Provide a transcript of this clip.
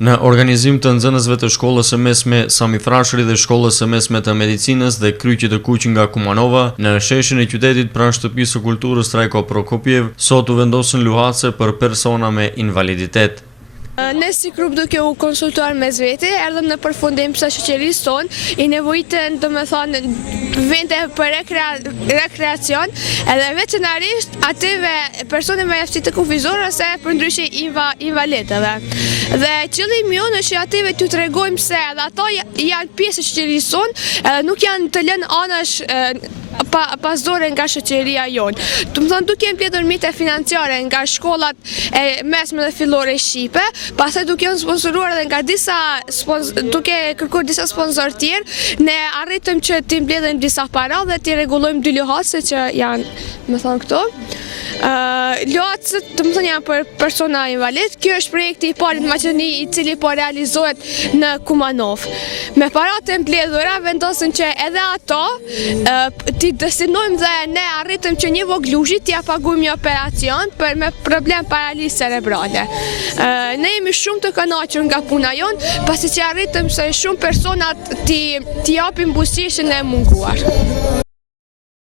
Në organizim të nxënësve të shkollës së mesme Sami Frashëri dhe shkollës së mesme të medicinës dhe Kryqit të Kuq nga Kumanova, në sheshin e qytetit pranë shtëpisë së kulturës Trajko Prokopjev, sot u vendosën luhatëse për persona me invaliditet. Ne si grup duke u konsultuar mes vete, erdhëm në përfundim se shoqërisë tonë i nevojiten, domethënë, vende për rekreacion, edhe veçanërisht atyve personave me aftësi të kufizore ose përndryshe invalidëve. Dhe qëllimi jonë është që atyve t'ju tregojmë se edhe ato janë pjesë e shoqërisë tonë, edhe nuk janë të lënë anash pasdore nga shoqëria jonë. Domethënë, duke mbledhur mite financiare nga shkollat e mesme dhe fillore shqipe, pastaj duke qenë sponsoruar edhe nga duke kërkuar disa sponsor tjerë, ne arritëm që t'i mbledhim disa para dhe t'i rregullojmë dy luhatëse që janë, më thonë këto. Luhatësit, domethënë, janë për persona invalid. Ky është projekti i parë në Maqedoni i cili po realizohet në Kumanov. Me paratë e mbledhura vendosën që edhe ato t'i destinojmë dhe ne arritëm që një voglushi t'i paguajmë një operacion me problem paralizë cerebrale. Ne jemi shumë të kënaqur nga puna jonë, pasi që arritëm se shumë personat t'i japim buzëqeshjen e munguar.